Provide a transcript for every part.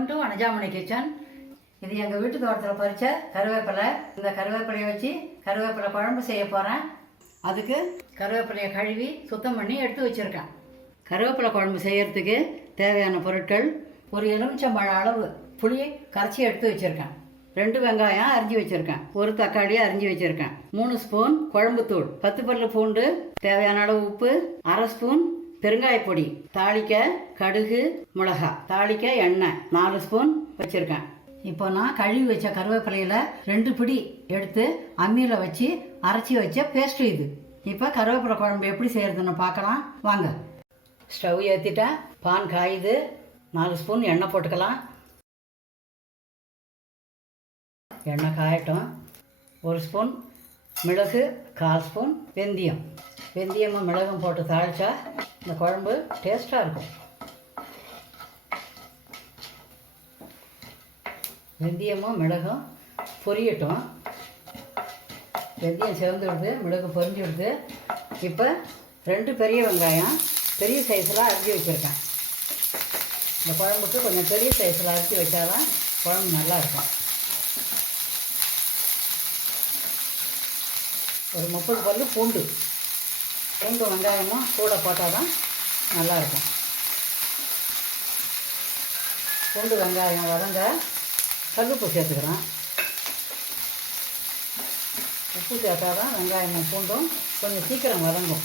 Welcome to அனஜாமணி kitchen இது எங்கள் வீட்டு தோட்டத்தில் பறித்த கருவேப்பிலை. இந்த கருவேப்பிலையை வச்சு கருவேப்பிலை குழம்பு செய்ய போகிறேன் அதுக்கு கருவேப்பிலையை கழுவி சுத்தம் பண்ணி எடுத்து வச்சுருக்கேன். கருவேப்பிலை குழம்பு செய்கிறதுக்கு தேவையான பொருட்கள் ஒரு எலுமிச்சம்பழம் அளவு புளியை கரைச்சி எடுத்து வச்சுருக்கேன். ரெண்டு வெங்காயம் அரிஞ்சு வச்சுருக்கேன். ஒரு தக்காளியை அரிஞ்சு வச்சுருக்கேன். மூணு ஸ்பூன் குழம்புத்தூள். பத்து பல்லு பூண்டு தேவையான அளவு உப்பு அரை ஸ்பூன் பெருங்காயப்பொடி தாளிக்க கடுகு மிளகா. தாளிக்க எண்ணெய். நாலு ஸ்பூன் வச்சுருக்கேன். இப்போ நான் கழுவி வச்ச கருவேப்பிலையில் ரெண்டு பிடி எடுத்து அம்மியில் வச்சு அரைச்சி வச்ச பேஸ்ட் இது. இப்போ கருவேப்பிலை குழம்பு எப்படி செய்யறதுன்னு பார்க்கலாம். வாங்க. ஸ்டவ் ஏற்றிட்டேன் பான் காயுது. நாலு ஸ்பூன் எண்ணெய் போட்டுக்கலாம். எண்ணெய் காயட்டும். ஒரு ஸ்பூன் மிளகு கால் ஸ்பூன் வெந்தயம். வெந்தயமும் மிளகும் போட்டு தாளிச்சா இந்த குழம்பு டேஸ்ட்டாக இருக்கும். வெந்தயமும் மிளகும் பொரியட்டும். வெந்தயம் சிவந்து விடுது மிளகு பொரிஞ்சு விடுது இப்போ ரெண்டு பெரிய வெங்காயம் பெரிய சைஸில் அரிஞ்சு வச்சுருக்கேன். இந்த குழம்புக்கு கொஞ்சம் பெரிய சைஸில் அரிஞ்சு வச்சாதான் குழம்பு நல்லா இருக்கும். ஒரு முப்பது பல்லு பூண்டு. பூண்டு வெங்காயமும் கூட போட்டால் தான் நல்லாயிருக்கும். பூண்டு வெங்காயம் வதங்க கருப்பு சேர்த்துக்கிறேன். உப்பு சேர்த்தா தான் வெங்காயமும் பூண்டும் கொஞ்சம் சீக்கிரம் வதங்கும்.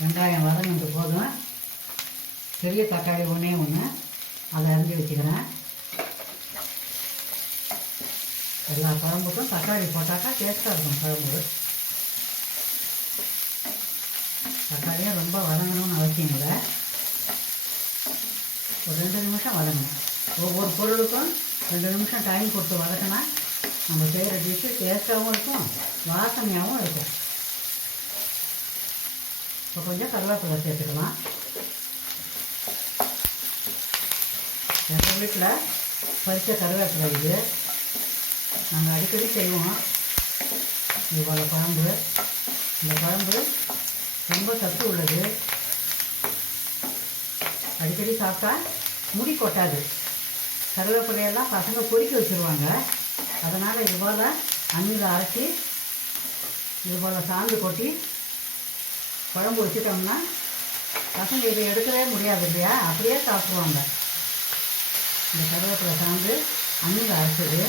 வெங்காயம் வதங்கிட்டு போதும். பெரிய தக்காளி ஒன்றே ஒன்று அதை அரிஞ்சு வச்சுக்கிறேன். எல்லா குழம்புக்கும் தக்காளி போட்டாக்கா டேஸ்ட்டாக இருக்கும் குழம்பு. தக்காளியாக ரொம்ப வதங்கணும்னு அவசியம் இல்லை. ஒரு ரெண்டு நிமிஷம் வதங்கணும். ஒவ்வொரு பொருளுக்கும் ரெண்டு நிமிஷம் டைம் கொடுத்து வதக்கினா நம்ம செய்கிற டிஷ்ஷு டேஸ்ட்டாகவும் இருக்கும் வாசனையாகவும் இருக்கும். இப்போ கொஞ்சம் கருவேப்பிலை சேர்த்துக்கலாம். எங்கள் வீட்டில் பறித்த கருவேப்பிலை இது. நாங்கள் அடிக்கடி செய்வோம். இவ்வளோ குழம்பு. இந்த குழம்பு ரொம்ப சத்து உள்ளது. அடிக்கடி சாப்பிட்டா முடி கொட்டாது. கருவேப்பிலையெல்லாம் பசங்க பொறிக்க வச்சுருவாங்க. அதனால் இது போல் அம்மியில் அரைச்சி இது போல் சாந்து கொட்டி குழம்பு வச்சுட்டோம்னா பசங்க இதை எடுக்கவே முடியாது இல்லையா? அப்படியே சாப்பிடுவாங்க. இந்த கருவேப்பிலை சாந்து அம்மியில் அரைச்சது.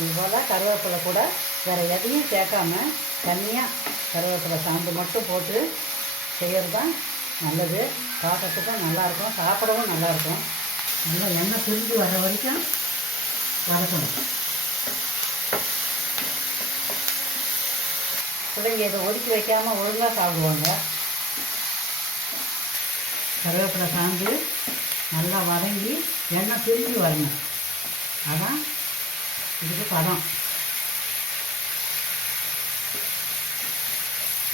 இது போல் கருவேப்பிலை கூட வேறு எதையும் சேர்க்காம தனியாக கருவேப்பிலை சாந்து மட்டும் போட்டு செய்கிறது தான் நல்லது. பார்க்கறதுக்கும் நல்லாயிருக்கும் சாப்பிடவும் நல்லாயிருக்கும். நல்லா எண்ணெய் பிரிஞ்சு வர வரைக்கும் வதக்கணும். பிள்ளைங்க இதை ஒதுக்கி வைக்காமல் ஒழுங்காக சாப்பிடுவாங்க. கருவேப்பிலை சாந்து நல்லா வதங்கி எண்ணெய் பிரிஞ்சு வரணும். அதான் இதுக்கு பதம்.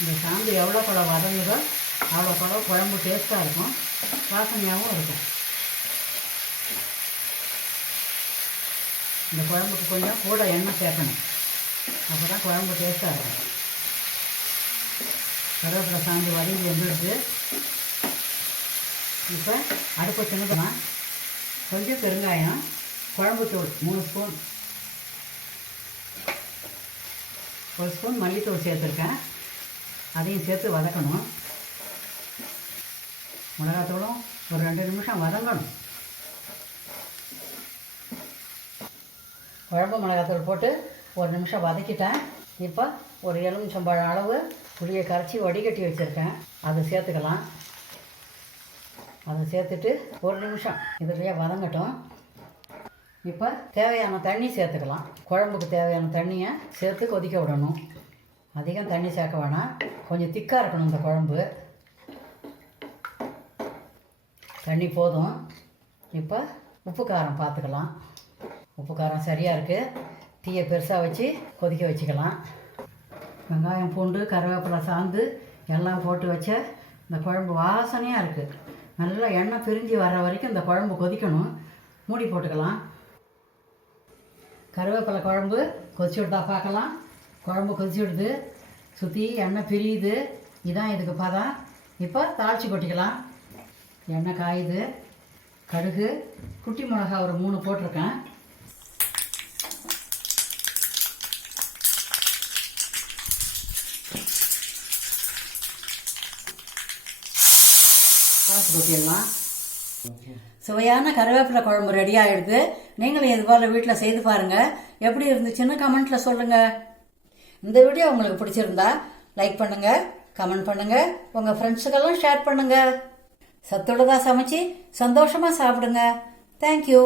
இந்த சாம்பு எவ்வளோ பழம் வதங்குதோ அவ்வளோ பழம் குழம்பு டேஸ்ட்டாக இருக்கும். வாசனையாகவும் இருக்கும். இந்த குழம்புக்கு கொஞ்சம் கூட எண்ணெய் சேர்க்கணும். அப்போ தான் குழம்பு டேஸ்ட்டாக இருக்கும். கருவேப்பிலை சாந்து வதங்கி வந்துடுது இப்போ அடுப்பை சின்னதமாக கொஞ்சம் பெருங்காயம் குழம்புத்தூள் மூணு ஸ்பூன். ஒரு ஸ்பூன் மல்லித்தூள் சேர்த்துருக்கேன். அதையும் சேர்த்து வதக்கணும். மிளகாத்தூளும் ஒரு ரெண்டு நிமிஷம் வதங்கணும். குழம்பு மிளகாத்தூள் போட்டு ஒரு நிமிஷம் வதக்கிட்டேன். இப்போ ஒரு எலுமிச்சம்பழம் அளவு புளியை கரைச்சி வடிகட்டி வச்சுருக்கேன். அதை சேர்த்துக்கலாம். அதை சேர்த்துட்டு ஒரு நிமிஷம் இதுலேயே வதங்கட்டும். இப்போ தேவையான தண்ணி சேர்த்துக்கலாம். குழம்புக்கு தேவையான தண்ணியை சேர்த்து கொதிக்க விடணும். அதிகம் தண்ணி சேர்க்க வேணாம். கொஞ்சம் திக்காக இருக்கணும் இந்த குழம்பு. தண்ணி போதும். இப்போ உப்பு காரம் பார்த்துக்கலாம் உப்பு காரம் சரியாக இருக்குது தீயை பெருசாக வச்சு கொதிக்க வச்சுக்கலாம். வெங்காயம் பூண்டு கருவேப்பிலை சாந்து எல்லாம் போட்டு வச்ச இந்த குழம்பு வாசனையாக இருக்குது நல்லா எண்ணெய் பிரிஞ்சு வர வரைக்கும் இந்த குழம்பு கொதிக்கணும். மூடி போட்டுக்கலாம். கருவேப்பிலை குழம்பு கொதிச்சு விட்டா பார்க்கலாம் குழம்பு கொதிச்சு விடுது சுற்றி எண்ணெய் பிரியுது. இதான் இதுக்கு பதம். இப்போ தாளித்து கொட்டிக்கலாம். எண்ணெய் காயுது. கடுகு குட்டி மிளகா ஒரு மூணு போட்டிருக்கேன். காசு கொட்டிடலாம். சுவையான கருவேப்பிலை குழம்பு ரெடி ஆகிடுது நீங்களும் இது போல் வீட்டில் செய்து பாருங்கள் எப்படி இருந்துச்சுன்னு கமெண்ட்டில் சொல்லுங்கள் இந்த வீடியோ உங்களுக்கு பிடிச்சிருந்தா லைக் பண்ணுங்கள் கமெண்ட் பண்ணுங்கள் உங்கள் ஃப்ரெண்ட்ஸுக்கெல்லாம் ஷேர் பண்ணுங்கள் சத்துள்ளதாக சமைச்சு சந்தோஷமாக சாப்பிடுங்க. தேங்க்யூ